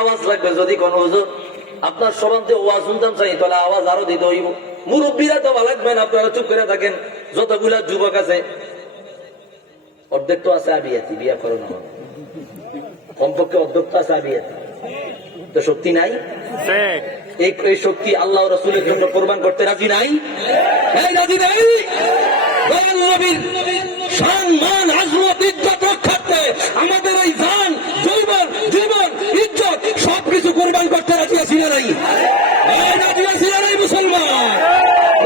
আওয়াজ লাগবে যদি কোন হুজুর আপনার সবান্তে ওয়াজ শুনতাম চাই তাহলে আওয়াজ আরো দিতে হইব। মুরব্বীরা তো ভালো লাগবেন, আপনারা চুপ করে থাকেন। যতগুলা যুবক আছে অর্ধেক তো আছে আবিয়াতি, বিয়া করো না, কমপক্ষে অর্ধেক তো আছে আবিয়াতি, তো শক্তি নাই। এই শক্তি আল্লাহ রাসূলের জন্য কোরবান করতে রাজি নাই, রাজি নাই। সম্মান আজমত ইজ্জত রক্ষার্থে আমাদের এই জান যৌবন জীবন ইজ্জত সবকিছু কোরবান করতে রাজি আছি না নাই? রাজি আছি না নাই মুসলমান?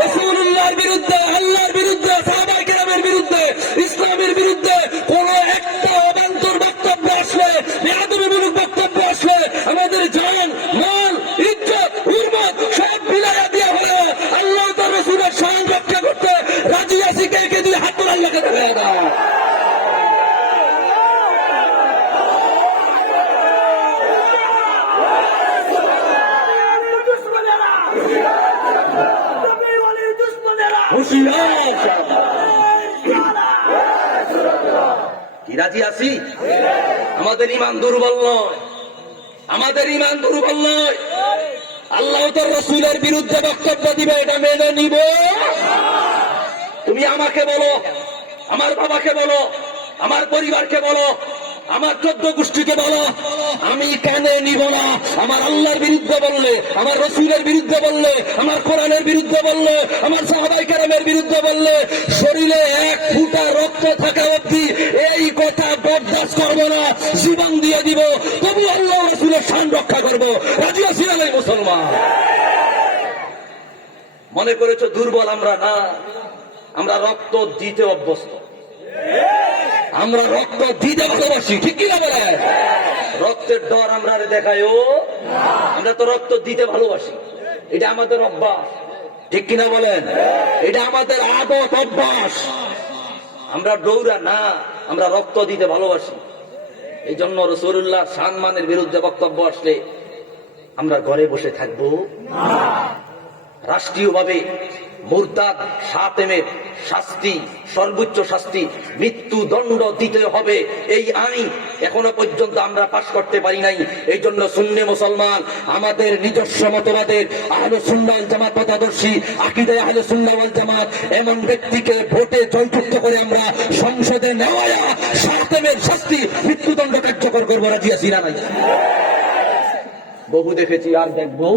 রাসূলুল্লাহর বিরুদ্ধে, আল্লাহর বিরুদ্ধে, সাহাবায়ে কেরামের বিরুদ্ধে, ইসলামের বিরুদ্ধে কোন একটা অবান্তর বক্তব্য আসলে, বেয়াদবিমূলক বক্তব্য আসলে আমাদের জান মাল ইজ্জত হুরমত সব বিলায়া দেওয়া হলো। আল্লাহ তার রাসূলের শান রক্ষা করতে রাজি আছি কে কে? দুই হাত তোলা আল্লাহকে দেখায় দাও। কি রাজি আছি? আমাদের ইমান দুর্বল নয়, আমাদের ইমান দুর্বল নয়। আল্লাহ তার রাসূলের বিরুদ্ধে বক্তব্য দিবে, এটা মেনে নিব। তুমি আমাকে বলো, আমার বাবাকে বলো, আমার পরিবারকে বলো, আমার 14 গোষ্ঠীকে বলো, আমি কেন নিব না? আমার আল্লাহর বিরুদ্ধে বললে, আমার রাসূলের বিরুদ্ধে বললে, আমার কোরআনের বিরুদ্ধে বললে, আমার সাহাবায়ে কেরামের বিরুদ্ধে বললে, শরীরে এক ফোঁটা রক্ত থাকা অবধি এই কথা বরদাস্ত করবো না, জীবন দিয়ে দিব, তবু আল্লাহ রাসূলের শান রক্ষা করবো। রাজি আছি না নাই মুসলমান? মনে করেছো দুর্বল আমরা? না, আমরা রক্ত দিতে অভ্যস্ত, আমরা রক্ত দিতে ভালোবাসি, ঠিক কিনা বলে? রক্তের ডর আমরা দেখাইও, আমরা তো রক্ত দিতে ভালোবাসি, এটা আমাদের অভ্যাস, ঠিক কিনা বলেন? এটা আমাদের আদত অভ্যাস। আমরা দৌড়া না, আমরা রক্ত দিতে ভালোবাসি। এই জন্য রাসূলুল্লাহ সম্মানের বিরুদ্ধে বক্তব্য আসলে আমরা ঘরে বসে থাকবো? রাষ্ট্রীয়ভাবে মুরতাদ শাতেমের শাস্তি, সর্বোচ্চ শাস্তি মৃত্যুদণ্ড দিতে হবে, এই আইন এখনো পর্যন্ত আমরা পাশ করতে পারি নাই। এই জন্য সুন্নি মুসলমান আমাদের নিজস্ব মতবাদের আহলে সুন্নাহ ওয়াল জামাত পথদর্শী আকীদায়ে আহলে সুন্নাহ ওয়াল জামাত এমন ব্যক্তিকে ভোটে জয়যুক্ত করে আমরা সংসদে নেওয়া শাতেমের শাস্তি মৃত্যুদণ্ড কার্যকর করবো। রাজি আছি না নাই? বহু দেখেছি, আর দেখবো।